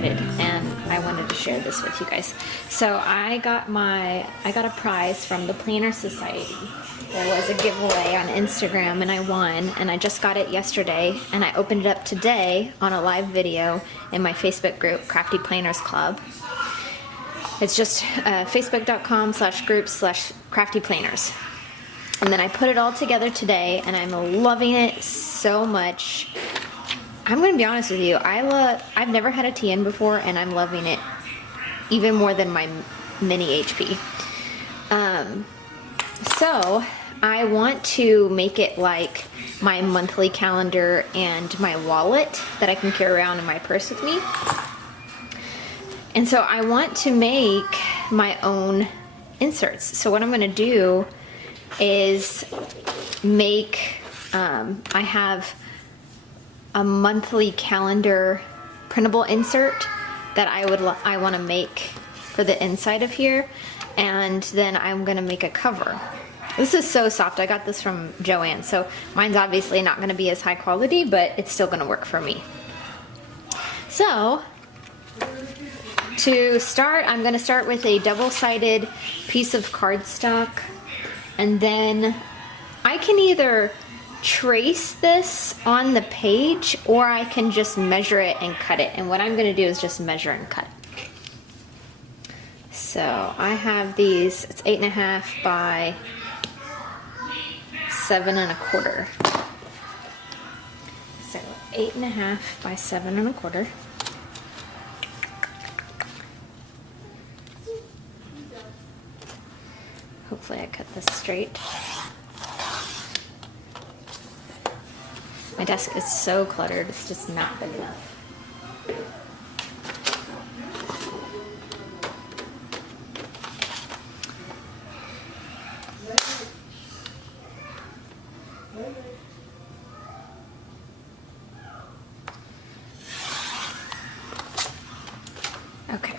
excited and I wanted to share this with you guys. So I got a prize from the Planner Society. There was a giveaway on Instagram and I won, and I just got it yesterday and I opened it up today on a live video in my Facebook group, Crafty Planners Club. It's just facebook.com/groups/craftyplanners. And then I put it all together today and I'm loving it so much. I'm gonna be honest with you, I've never had a TN before and I'm loving it even more than my mini HP. So I want to make it like my monthly calendar and my wallet that I can carry around in my purse with me. And so I want to make my own inserts. So what I'm gonna do is make, I have a monthly calendar printable insert that I want to make for the inside of here, and then I'm gonna make a cover. This is so soft. I got this from Joann, so mine's obviously not gonna be as high quality, but it's still gonna work for me. So to start, I'm gonna start with a double-sided piece of cardstock, and then I can either trace this on the page or I can just measure it and cut it. And what I'm gonna do is just measure and cut. So I have these, it's 8.5 by 7.25. So 8.5 by 7.25. Hopefully I cut this straight. My desk is so cluttered, it's just not big enough. Okay.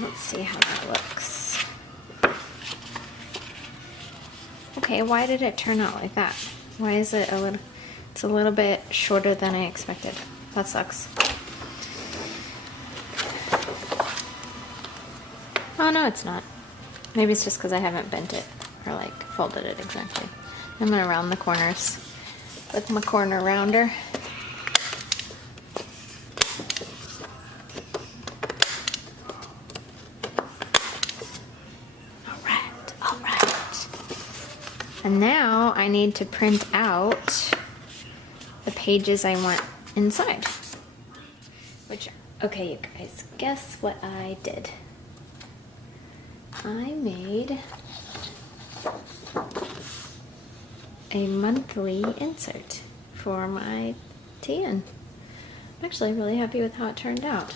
Let's see how that looks. Okay, why did it turn out like that? Why is it it's a little bit shorter than I expected. That sucks. Oh no, it's not. Maybe it's just because I haven't bent it or like folded it exactly. I'm gonna round the corners with my corner rounder. And now I need to print out the pages I want inside. Which, okay you guys, guess what I did? I made a monthly insert for my TN. I'm actually really happy with how it turned out.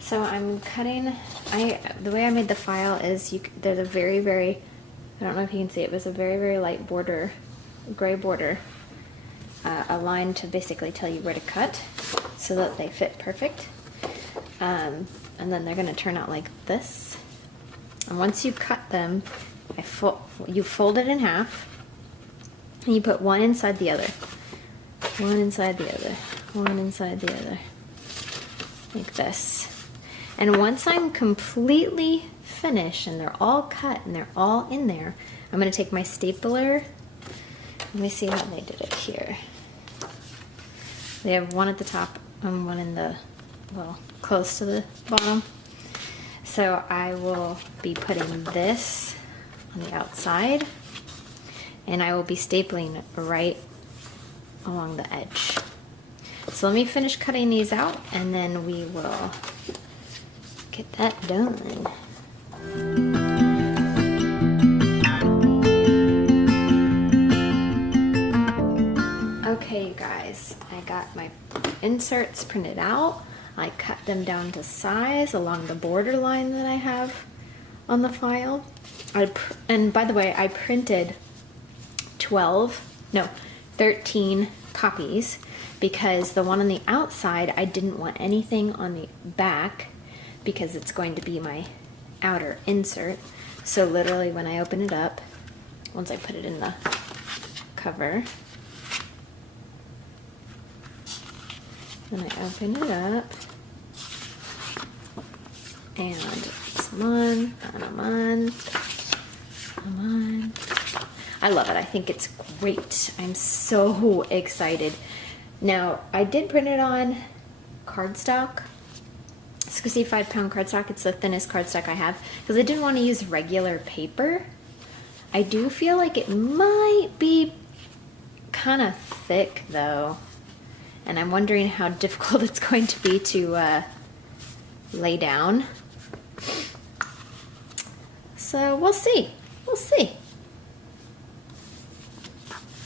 So I'm cutting, the way I made the file is, there's a very, I don't know if you can see it, but it's a very light border, gray border, a line to basically tell you where to cut so that they fit perfect. And then they're gonna turn out like this. And once you cut them, you fold it in half and you put one inside the other. One inside the other, one inside the other, like this. And once I'm completely finished and they're all cut and they're all in there, I'm going to take my stapler. Let me see how they did it here. They have one at the top and one in the, well, close to the bottom. So I will be putting this on the outside and I will be stapling right along the edge. So let me finish cutting these out and then we will get that done. Okay, you guys, I got my inserts printed out. I cut them down to size along the border line that I have on the file. And by the way, I printed 13 copies because the one on the outside, I didn't want anything on the back because it's going to be my outer insert. So literally when I open it up, once I put it in the cover, Then I open it up. And it's a month, and a month, a month. I love it. I think it's great. I'm so excited. Now, I did print it on cardstock. 65-pound cardstock. It's the thinnest cardstock I have because I didn't want to use regular paper. I do feel like it might be kind of thick though, and I'm wondering how difficult it's going to be to lay down. So we'll see. We'll see.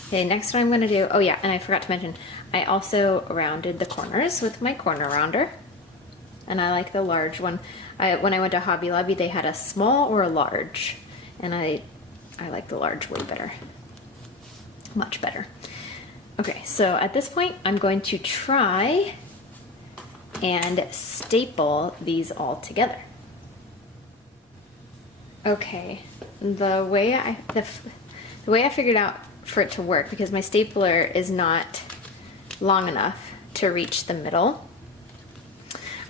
Okay, next what I'm going to do, oh yeah, and I forgot to mention, I also rounded the corners with my corner rounder. And I like the large one. When I went to Hobby Lobby, they had a small or a large. And I like the large way better. Much better. Okay, so at this point, I'm going to try and staple these all together. Okay, the way I figured out for it to work, because my stapler is not long enough to reach the middle,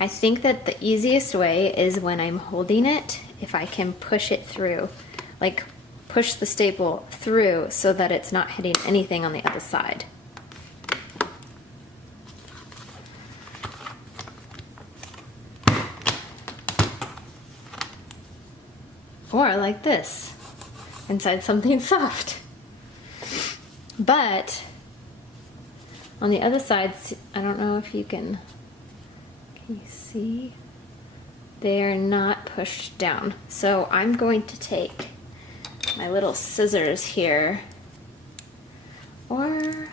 I think that the easiest way is when I'm holding it, if I can push it through, like push the staple through so that it's not hitting anything on the other side. Or like this, inside something soft. But on the other side, I don't know if you can you see? They are not pushed down. So I'm going to take my little scissors here, or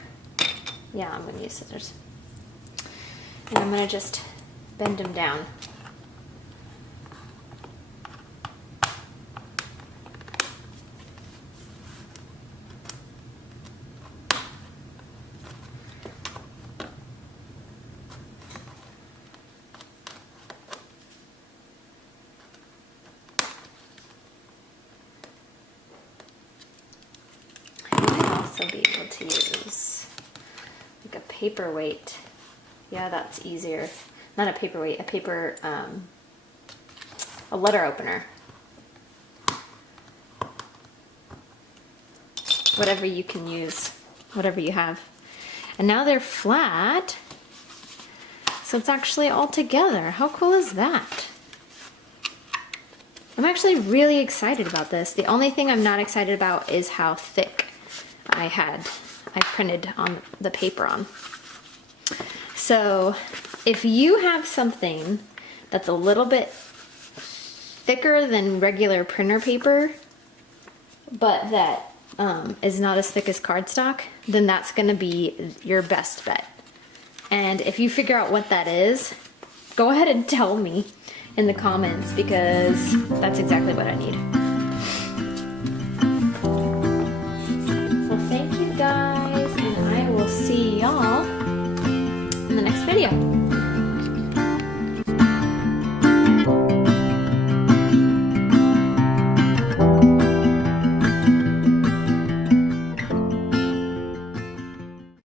yeah, I'm going to use scissors. And I'm going to just bend them down. Be able to use like a paperweight. Yeah, that's easier. Not a paperweight, a letter opener. Whatever you can use, whatever you have. And now they're flat, so it's actually all together. How cool is that? I'm actually really excited about this. The only thing I'm not excited about is how thick I printed on the paper on. So if you have something that's a little bit thicker than regular printer paper, but that is not as thick as cardstock, then that's going to be your best bet. And if you figure out what that is, go ahead and tell me in the comments, because that's exactly what I need. Guys, and I will see y'all